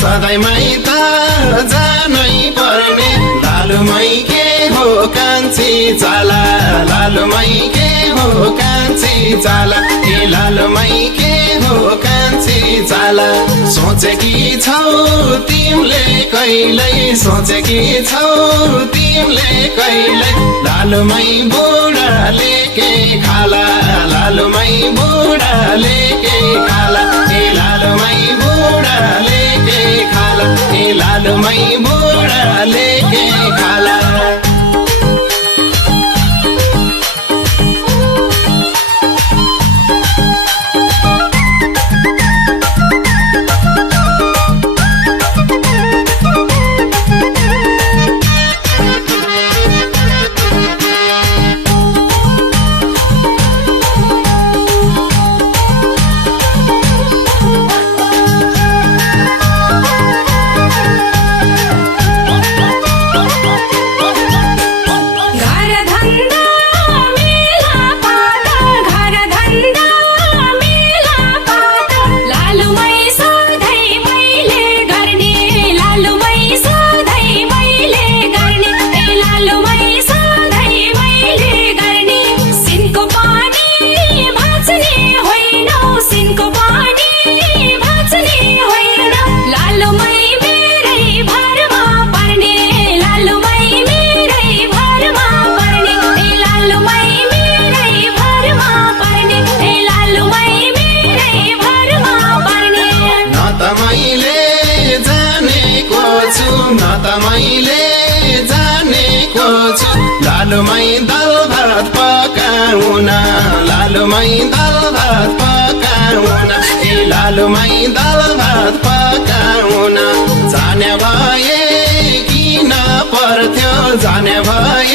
सधैँमै त जानै पर्ने लालुमै के हो कान्छी चाला लालुमै के हो कान्छी चाला ए लालुमै के हो कान्छी चाला सोचेकी छौ तिमीले कहिल्यै सोचेकी छौ तिमीले कहिल्यै लालुमै बुढाले के खाला लालुमै बुढाले के खाला ए लालुमै बुढाले के खाला ए लालुमै बुढाले के खाला न त मैले जानेको छु लालुमै दाल भात पकाउन लालुमै दाल भात पकाउन ए लालुमै दाल भात पकाउन जाने भए किन पर्थ्यो जाने भए